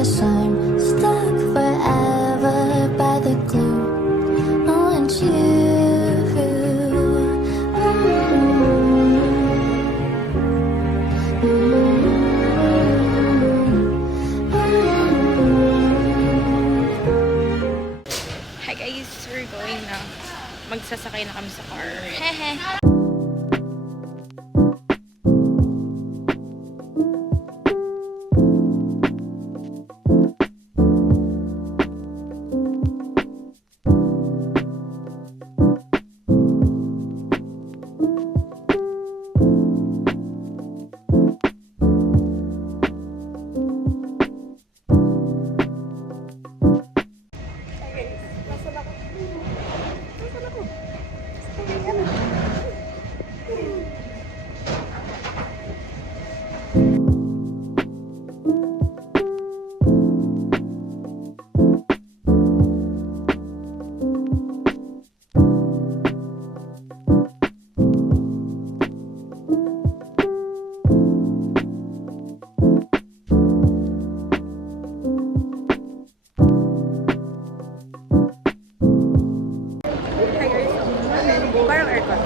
guess I'm stuck forever by the glue. Oh, and you. Hi guys, we're going na. Magsasakay na kami sa car. Hehe. Parang aircon.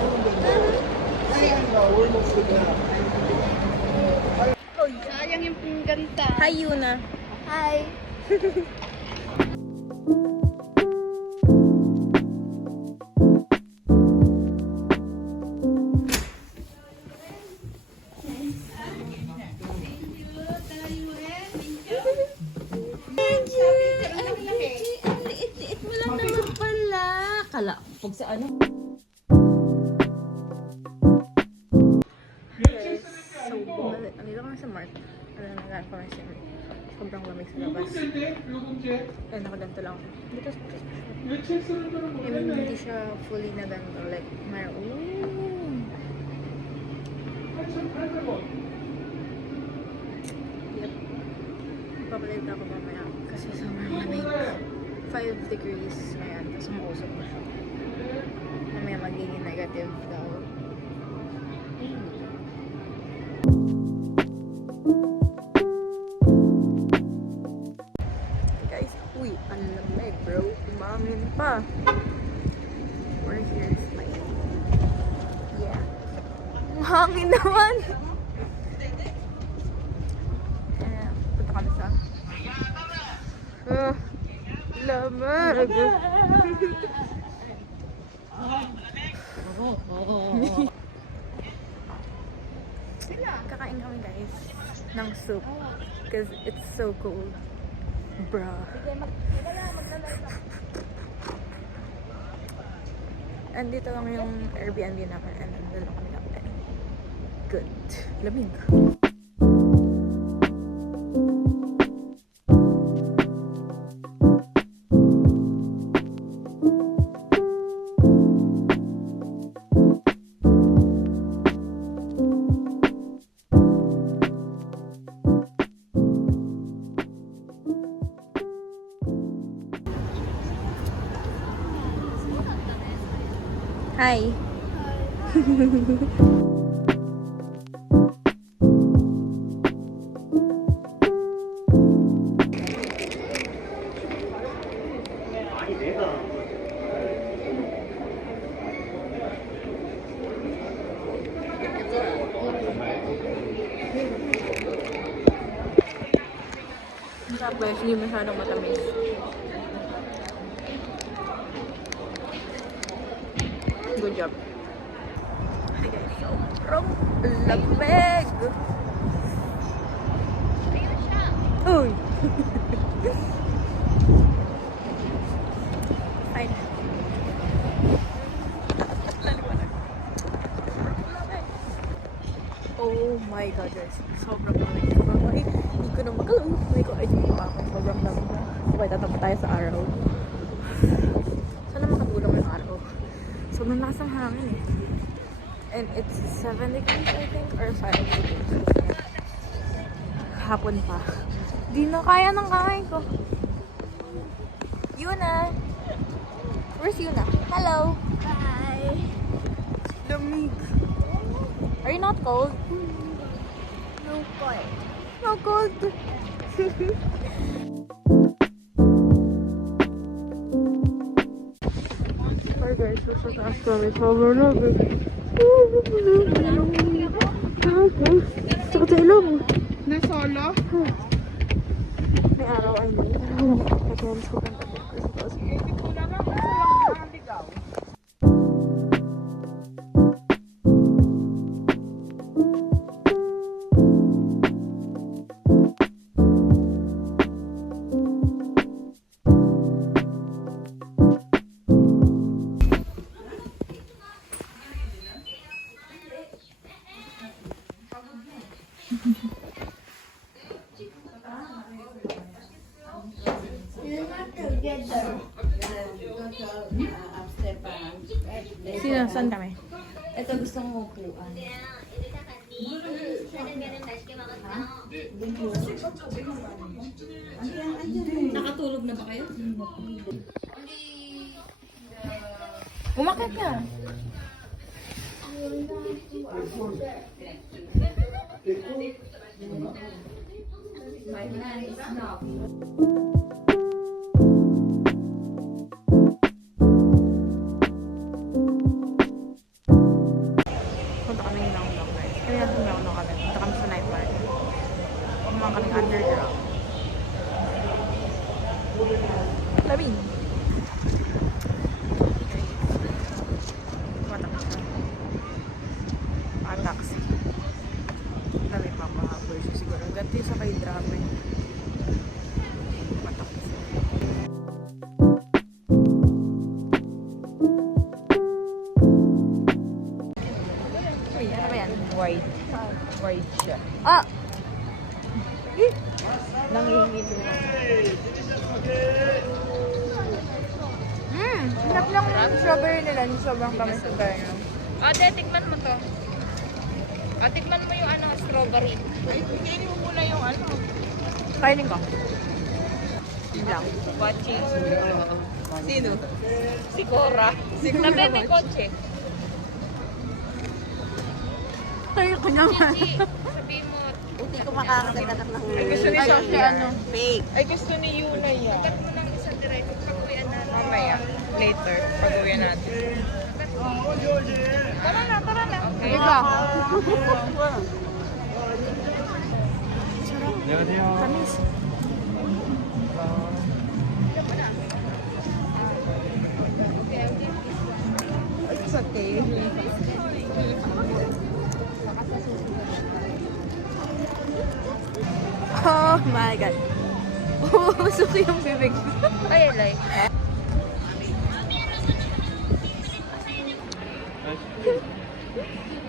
Oy, sayang yung ganta. Hi, Yuna. Hi. Liit-liit mo lang naman pala. Kala, pag sa ano? So, andito kami sa Mart. Naglaan kami sa sobrang lamig sa labas. Eh, nakaganto lang ako. Dito sa hindi siya fully na ganto. Like, may Yep. Ipapalit ako mamaya. Kasi sobrang lamig. 5 degrees ngayon. Tapos mausap na siya. Mamaya magiging negative daw. Guys, uy, ang lamig bro. Umangin pa. We're here is like, yeah. Ang hangin naman. Punta kami sa lamig. Kakain kami guys ng soup because it's so cold. Bruh. Andito lang yung Airbnb namin and nandun lang kami namin. Good. Lamig. Hi. Tapos, hindi masyadong matamis. Good job. Hi guys, sobrang lamig! Uy! Fine. Oh my god guys, sobrang lamig. Ay, hindi ko na magalaw. Ay ko, ay hindi pa ako. Sobrang lamig na. Okay, tatapos tayo sa araw. Sana makatulong yung araw. Sobrang lakas ng hangin eh. And it's 7 degrees I think or 5 degrees. Hapon pa. Di na kaya ng kamay ko. Yuna! Where's Yuna? Hello! Hi. Lamig. Are you not cold? No cold. No cold. Hi guys, nasa taas kami. Sobrang lamig. Sakit sa ilong. Na solo? May araw ay may. Kasi mas ko kang tapos sa taas. Sino? Saan kami? Ito gusto mong upuan. Nakatulog na ba kayo? Umakit ka. Punta kami ng Long guys. Kami nasa Long kami. Punta kami sa night park. Kumang kami underground. Labing. Taxi. Kami papahabol siya siguro. Ganti sa kay drama. Mataxi. Uy, ano ba yan? White. White siya. Ah! Nangihingin ko na. Hanap lang ng strawberry nila. Sobrang kami sa tayo. Ate, tikman mo to. Tikman mo yung ano, strawberry. Ay, hindi mo muna yung ano. Kainin ko. Yun lang. Bachi. Sino? Si Cora. Sabi may kotse. Tayo ko naman. Sabihin mo. Hindi ko makakaganak ng Gusto ni Ay, Sophia. si ano? fake. Ay, gusto ni Yuna yan. Sagat mo ng isang direct. Pag-uwian natin. Mamaya. Later. Pag-uwian natin. Tara na, tara na. Okay. Iba. 안녕하세요. Kamis. Oh my god. Usok yung bibig. Ay, like.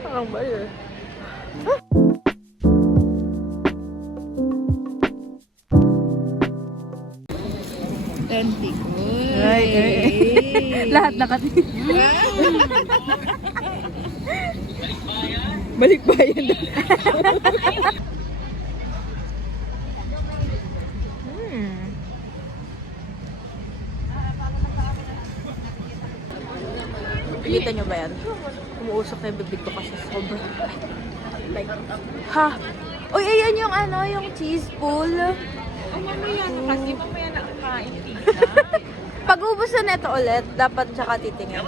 Parang ba yun? Ay. Lahat nakatingin. Balik bayan. Kita nyo ba yan? Umuusok na yung bibig ko kasi sobrang. Like, ha? Uy, ayan yung ano, yung cheese pool. Mamaya na kasi. Mamaya na kain. Pag ubos na neto ulit, dapat tsaka titingin.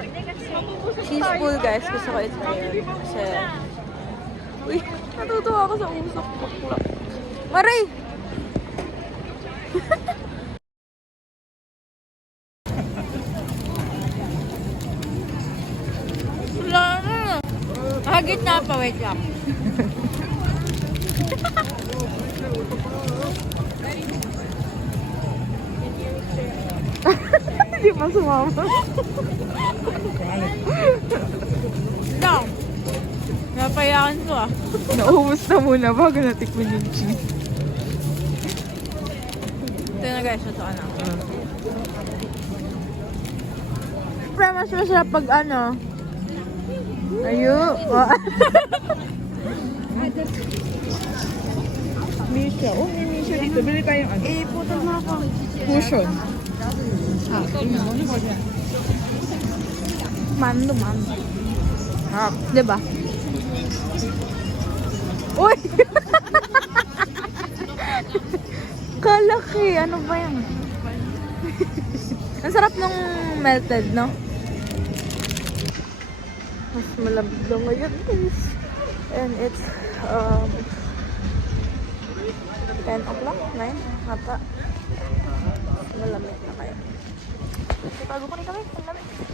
Cheese pool guys, gusto ko ito yun. Kasi, uy, natutuwa ako sa usok. Bakla. Maray! Wala na. Hagit na pa, wait lang. Hindi pa sumama. Lang. Napayakan ko ah. Naubos na muna bago natikman yung cheese. Ito na guys, ito na. Pero mas masarap pag ano. Ayo. Misha. Oh, may Misha dito. Bili tayong ano. Eh, putol mo ako. Cushion. Mando, mando. Ah, Diba? Uy! Kalaki. Ano ba yan? Ang sarap nung melted, no? Mas malamig daw ngayon, guys. And it's 10 o'clock, 9, ata. Malamig na kayo. Bago pa rin kami, ang lamig.